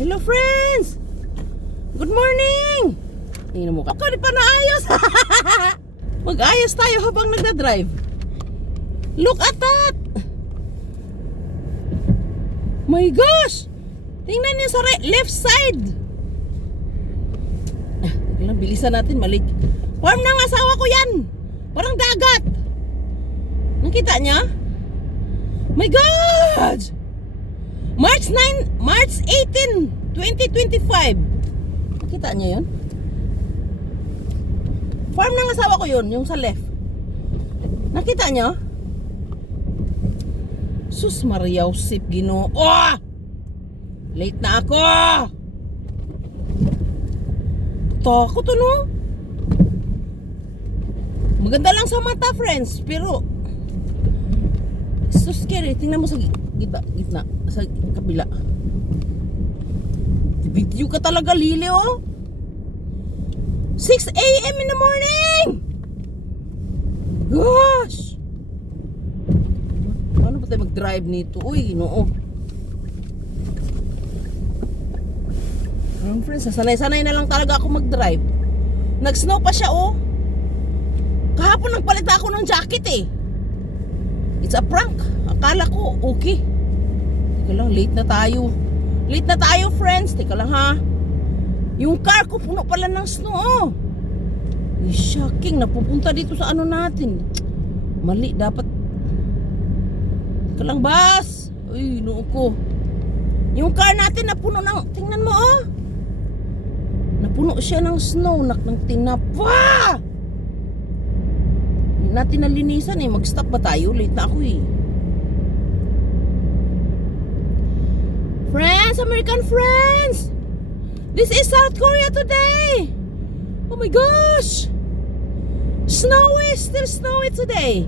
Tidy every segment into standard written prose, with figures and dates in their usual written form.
Hello friends! Good morning! Tingnan mo ka. Ako pa naayos! Mag-ayos tayo habang nagdadrive. Look at that! My gosh! Tingnan niyo sa left side. Teka lang, bilisan natin. Malik. Farm ng asawa ko yan! Parang dagat! Nakita niya? My God! March 18, 2025. Nakita niyo yun? Farm ng asawa ko yun, yung sa left. Nakita niyo? Sus Maria Josep Ginoo. Oh! Late na ako! Takot no? Maganda lang sa mata, friends, pero so scary. Tingnan mo sa gitna, sa kabila. Video ka talaga, Lili, oh. 6 a.m. in the morning! Gosh! Paano ba tayo mag-drive nito? Uy, noo. Friends, sanay-sanay na lang talaga ako mag-drive. Nag-snow pa siya, oh. Kahapon nagpalit ako ng jacket, eh. It's a prank. Akala ko, okay. Teka lang, late na tayo. Late na tayo, friends. Teka lang, ha. Yung car ko puno pala ng snow, oh. Shocking, napupunta dito sa ano natin. Mali, dapat. Teka lang, bas. Uy, noo ko. Yung car natin napuno ng, tingnan mo, oh. Napuno siya ng snow, ng tinapa. Hindi natin nalinisan, eh. Mag-stop ba tayo? Late na ako, eh. Friends, American friends, this is South Korea today. Oh my gosh, snowy, still snowy today.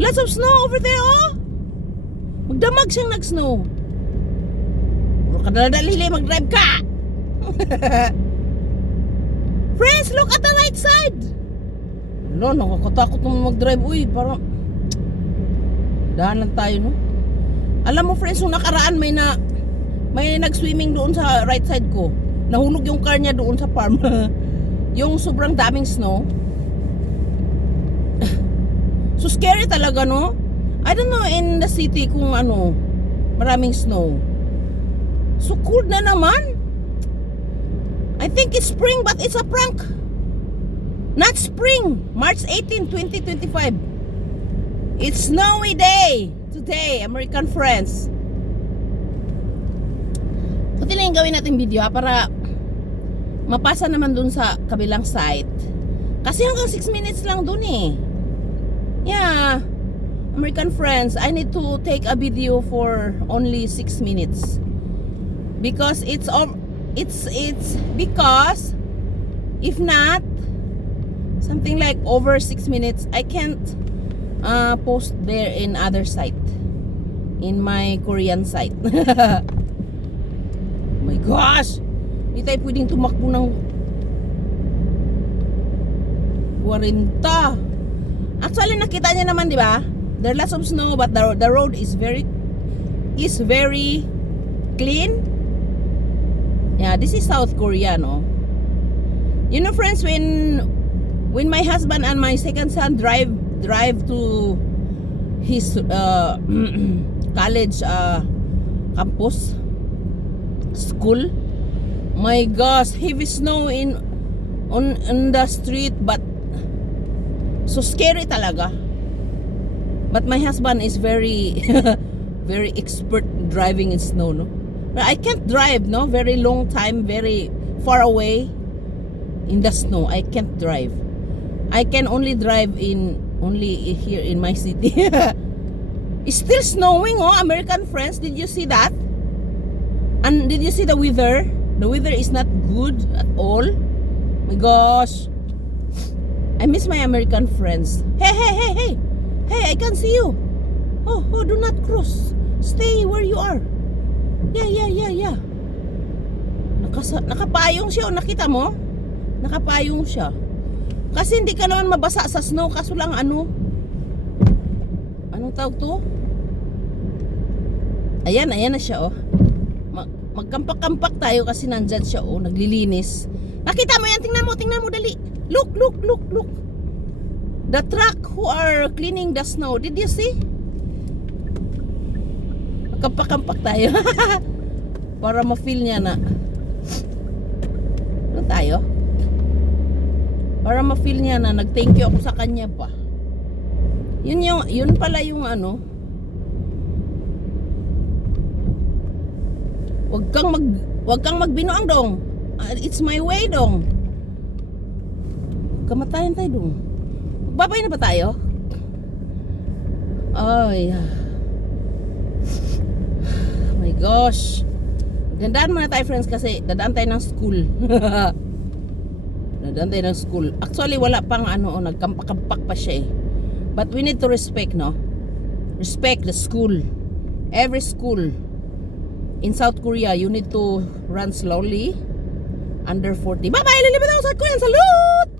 Lots of snow over there, oh. Magdamag siyang nag-snow. Puro ka dali, mag-drive ka. Friends, look at the right side. Ano, nakakatakot naman mag-drive. Uy, parang dahan lang tayo, no? Alam mo, friends, nung nakaraan may nag-swimming doon sa right side ko. Nahulog yung car niya doon sa farm. Yung sobrang daming snow. So scary talaga, no? I don't know in the city kung ano, maraming snow. So cold na naman. I think it's spring but it's a prank. Not spring. March 18, 2025. It's snowy day today, American friends. Kunti lang yung gawin natin video, ha, para mapasa naman dun sa kabilang site. Kasi hanggang 6 minutes lang dun, eh. Yeah, American friends, I need to take a video for only 6 minutes. Because it's because if not something like over 6 minutes, I can't post there in other site, in my Korean site. Oh my gosh, hindi tayo pwedeng tumakbo ng 40. Actually nakita niya naman, di ba? There are lots of snow but the road is very clean. Yeah, this is South Korea, no? You know, friends, when my husband and my second son drive to his college campus school, my gosh, heavy snow on the street, but so scary talaga. But my husband is very very expert driving in snow, no? But I can't drive, no? Very long time, very far away in the snow. I can't drive. I can only drive only here in my city. It's still snowing, oh, American friends. Did you see that? And did you see the weather? The weather is not good at all. My gosh, I miss my American friends. Hey, I can see you. Oh, do not cross. Stay where you are. Yeah. Nakapayong siya, oh, nakita mo? Nakapayong siya. Kasi hindi ka naman mabasa sa snow, kaso lang anong tawag to? Ayan na siya, oh. magkampak-kampak tayo kasi nandyan siya, oh, naglilinis. Nakita mo yan, tingnan mo, dali. Look. The truck who are cleaning the snow, did you see? Magkampak-kampak tayo. Para ma-feel niya na. Ano tayo? Para ma-feel niya na nag-thank you ako sa kanya pa. Yun pala yung ano. Wag kang magbinuang dong. It's my way dong. Kamatayan tayo dong. Babay na ba tayo? Ay. My gosh. Gandaan muna tayo friends kasi dadaan tayo ng school. Dadaan tayo ng school. Actually wala pang ano, nagkampak-kampak pa siya eh. But we need to respect, no? Respect the school. Every school in South Korea, you need to run slowly. Under 40. Bye-bye! Lilipad ako sa Korean. Salute!